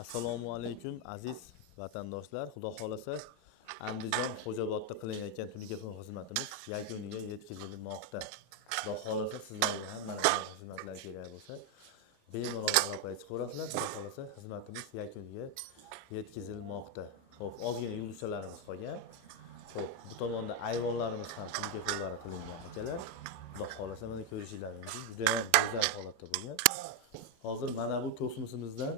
Assalomu alaykum aziz vatandoshlar. Xudo xolasa Andijon Xo'jobodda qilinayotgan tungi xizmatimiz yakuniga yetkazilmoqda. Xudo xolasa sizlarga ham mana bunday xizmatlar kerak bo'lsa, bemalol aloqaga chiqaverasizlar. Xudo xolasa xizmatimiz yakuniga yetkazilmoqda. Xo'p, ozgina yulduzchalarimiz qolgan. Xo'p, bu tomonda ayvonlarimiz ham tungi qo'llari qilingan akalar. Xudo xolasa mana ko'rishingiz mumkin. Juda ham go'zal holatda bo'lgan. Hozir mana bu kosmosimizdan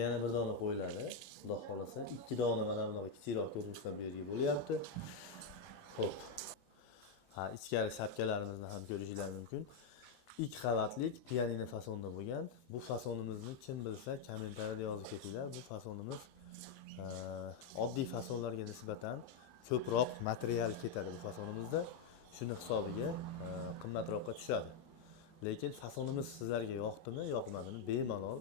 yana bir dona qo'yiladi. Xudo xolasa 2 dona mana bunaqa kichikroq ko'rinishdan berib bo'lyapti. Xo'p. Ichkari shapkalarimizni ham ko'rishingiz mumkin. 2 qavatlik pianino fasonda bo'lgan. Bu fasonimizni kim bilsa kommentariyada yozib ketinglar. Bu fasonimiz oddiy fasonlarga nisbatan ko'proq material ketadi bu fasonimizda. Shuni hisobiga qimmatroqqa tushadi. Lekin fasonimiz sizlarga yoqdimi, yoqmadimi bemalol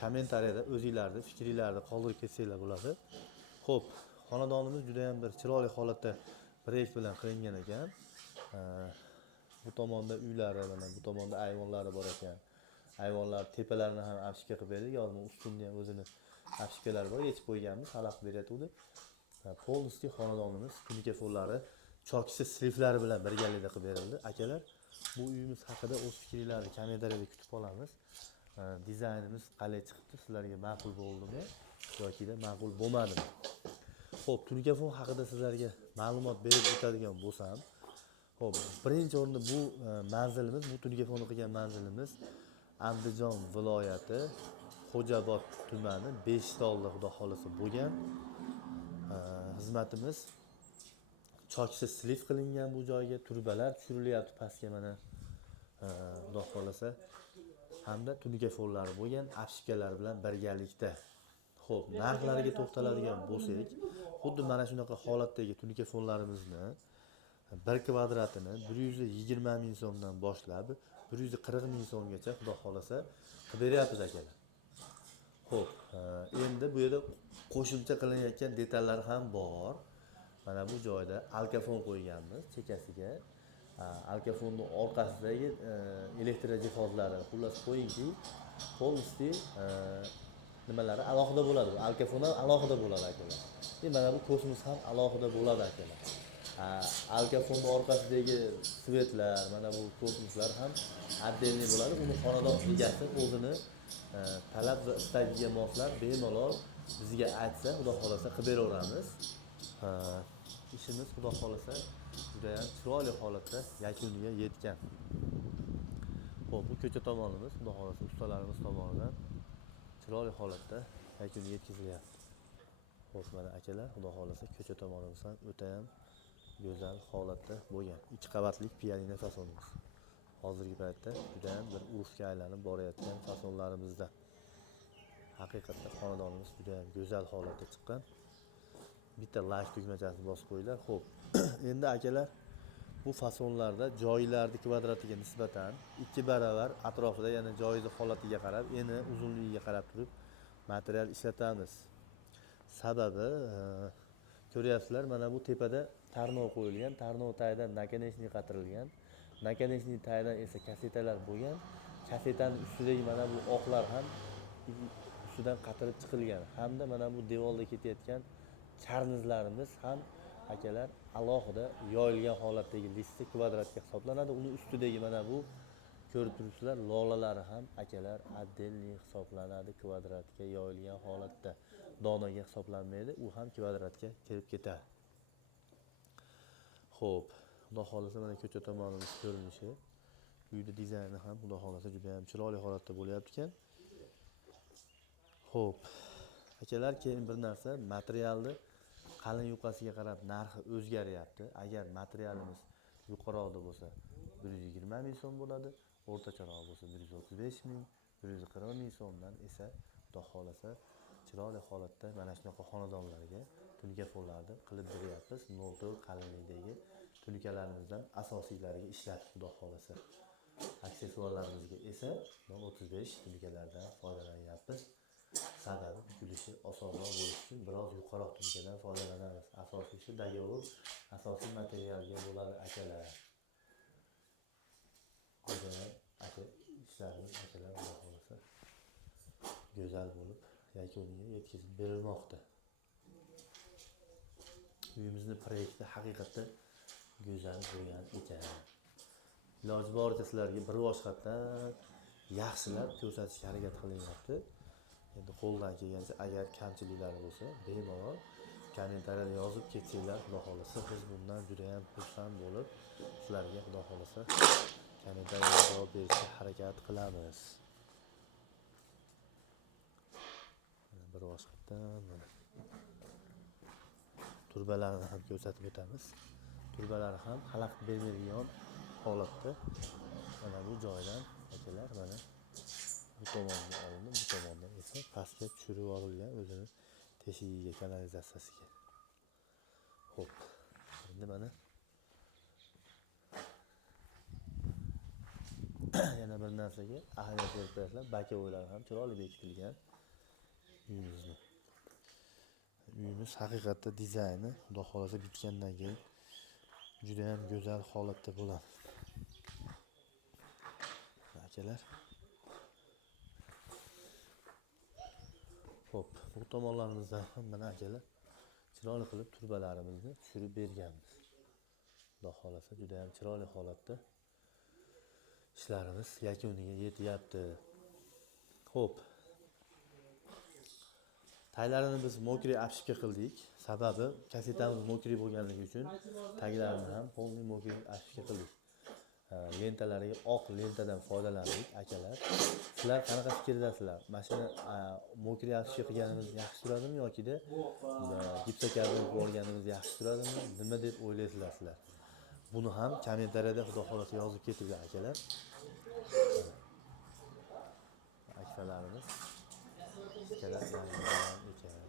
kommentariyada o'zingizlarning fikringizni qoldirib ketsanglar bo'ladi. Xo'p, xonadonimiz juda ham bir chiroyli holatda proyekt bilan qilingan ekan. Bu tomonda uylari, mana bu tomonda ayvonlari bor ekan. Ayvonlar tepalarini ham apshika qilib berdik, yozma ustunda ham o'zini apshikalar bor, yechib qo'yganmiz, xalaqit beryapti. Polностью xonadonimiz tungi fonlari chokisi sliflari bilan birgalikda qilib berildi. Akalar, bu uyimiz haqida o'z fikringizni kommentariyada kutib qolamiz. Dizaynimiz qalay chiqibdi, sizlarga ma'qul bo'ldimi yoki da ma'qul bo'lmadimi? Xo'p, Turkafon haqida sizlarga ma'lumot berib o'tadigan bo'lsam, xo'p, birinchi o'rinda bu manzilimiz, bu Turkafonni qilgan manzilimiz Andijon viloyati Xo'jobod tumani Beshtolda xudo xolasa bo'lgan. Xizmatimiz chokisi slif qilingan bu joyga, turbalar tushirilyapti pastga mana. Xudo xolasa hamda tungafonlari bo'lgan apshikalar bilan birgalikda. Xo'p, narxlariga to'xtaladigan bo'lsak, xuddi mana shunaqa holatdagi tungafonlarimizni 1 kvadratini 120 ming so'mdan boshlab 140 ming so'mgacha xudo xolasa qilib beryapmiz akalar. Xo'p, endi bu yerda qo'shimcha qilinayotgan detallar ham bor. Mana bu joyda alkafon qo'yganmiz chekasiga. Alkafonni orqasidagi elektr jihozlari, xullas qo'yingki, polностью nimalari alohida bo'ladi. Alkafon ham alohida bo'ladi akalar. Mana bu kosmos ham alohida bo'ladi akalar. Alkafonning orqasidagi svetlar, mana bu kosmoslar ham отдельный bo'ladi. Uni xonadon egasi o'zini talab va istagiga moslab bemalol bizga aytsa, xudo xolasa qilib beraveramiz. İşimiz xudo xolasa juda ham chiroyli holatda yakuniga yetgan. Xo'p, bu ko'cha tomonimiz xudo xolasa ustalarimiz tomonidan chiroyli holatda yakuniga yetkazilyapti. Xo'p, mana akalar, xudo xolasa ko'cha tomonimiz ham o'ta ham go'zal holatda bo'lgan. 2 qavatlik pianino fasonimiz. Hozirgi paytda juda ham bir urfga aylanib borayotgan fasonlarimizda. Haqiqatda xonadonimiz juda ham go'zal holatda chiqqan. Bitta like tugmachasini bosib qo'yinglar. Xo'p. Endi akalar, bu fasonlarda joylarning kvadratiga nisbatan 2 baravar atrofida, yana joyining holatiga qarab, eni uzunligiga qarab turib material ishlatamiz. Sababi ko'ryapsizlar, mana bu tepada tarnov qo'yilgan, tarnov tagidan nakonechnik qatirilgan. Nakonechnik tagidan esa kasetalar bo'lgan. Kasetaning ustidagi mana bu oqlar ham ustidan qatirib chiqilgan. Hamda mana bu devorda ketayotgan karnizlarimiz ham akalar alohida yoyilgan holatdagi listi kvadratga hisoblanadi. Uni ustidagi mana bu ko'rib turibsizlar, lolalari ham akalar отдельный hisoblanadi, kvadratga yoyilgan holatda. Donaga hisoblanmaydi, u ham kvadratga kirib ketadi. Xo'p, xudo xolasa mana ko'cha tomonimiz ko'rinishi, uyda dizayni ham xudo xolasa juda ham chiroyli holatda bo'lyapti ekan. Xo'p, akalar, keyin bir narsa, materialni qalin yuqasiga qarab narxi o'zgaryapti. Agar materialimiz yuqoriroq bo'lsa 120 ming so'm bo'ladi, o'rtacharoq bo'lsa 135 ming, 140 ming so'mdan esa xudo xolasa chiroyli holatda mana shunaqa xonadonlarga tungafonlarni qilib beryapmiz. 0.4 qalinlikdagi tunkalarimizdan asosiylariga ishlatib xudo xolasa. Aksessuarlarimizga esa 0.35 tunkalardan foydalanyapmiz. Sababi bukilishi osonroq bo'lishi uchun biroz yuqoriroq tunkadan foydalanamiz. Asosiysi dogovor, asosiy materialga bo'ladi akalar. Aka ishlarimiz akalar xudo xolasa go'zal bo'lib yakuniga yetkazib berilmoqda. Uyimizni proyekti haqiqatda go'zal bo'lgan ekan. Iloji boricha sizlarga bir boshqatdan yaxshilab ko'rsatishga harakat qilinyapti. Endi qo'ldan kelgancha agar kamchiliklar bo'lsa, bemalol kommentariyada yozib ketsanglar, xudo xolasa biz bundan juda ham xursand bo'lib, sizlarga xudo xolasa kommentariyada javob berishga harakat qilamiz. Mana bir boshqatdan mana turbalarni ham ko'rsatib o'tamiz. Turbalari ham xalaqit bermaydigan holatda mana bu joydan akalar mana bu tomonga olindi, bu tomondan esa pastga tushirib yuborilgan o'zini teshigiga, kanalizatsiyasiga. Xo'p. Endi mana yana bir narsaga ahamiyat berib qo'yasizlar. Bakovoylar ham chiroyli bekitilgan uyimizni. Uyimiz haqiqatda dizayni xudo xolasa bitgandan keyin juda ham go'zal holatda bo'ladi. Akalar. Xo'p, bu tomonlarimizdan ham mana akalar chiroyli qilib turbalarimizni tushirib berganmiz. Xudo xolasa juda ham chiroyli holatda ishlarimiz yakuniga yetyapti. Xo'p. Taylarini biz mokriy apshika qildik. Sababi kasetamiz mokriy bo'lganligi uchun taglarini ham polniy mokriy apshika qildik. Lentalariga oq lentadan foydalandik akalar. Sizlar qanaqa fikrdasizlar? Mashina mokriy apshika qilganimiz yaxshi turadimi yoki-da gipsokarbon bo'lganimiz yaxshi turadimi? Nima deb o'ylaysizlar sizlar? Buni ham kommentariyada xudo xolasa yozib ketinglar akalar. Akfalarimiz akalar ekan.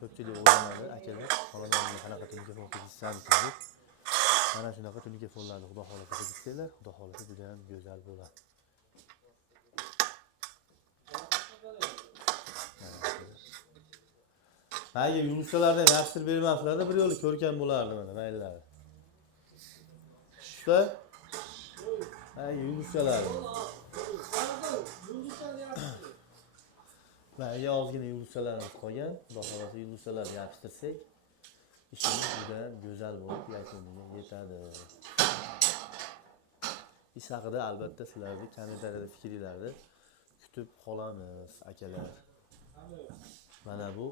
Ko'pchilik o'ylanadi akalar, xonadonga qanaqa tunikafon qilishsamiz deb. Mana shunaqa tunikafonlarni xudo xolasa qilsanglar, xudo xolasa juda ham go'zal bo'ladi. Mayga yumurtalarni ham yaxshirib bermaslarda bir yo'li ko'rkam bo'lardi mana maylari. Usta. Mayga yumurtalarni. Mayga ozgina yumurtalarimiz qolgan. Xudo xolasa yumurtalarni yopishtirsak, ishimiz juda ham go'zal bo'lib yakuniga yetadi. Ish haqida albatta sizlarning kommentariyada fikringizni kutib qolamiz akalar. Mana bu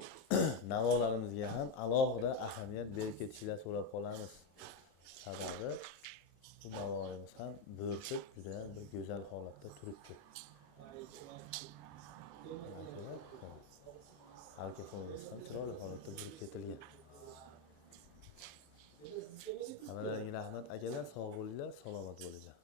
navolarimizga ham alohida ahamiyat berib ketishinglarni so'rab qolamiz. Sababi bu navoimiz ham bo'rtib juda ham bir go'zal holatda turibdi. Alkafonimiz ham chiroyli holatda bo'lib ketilgan. Hammalarga rahmat akalar, sog' bo'linglar, salomat bo'linglar.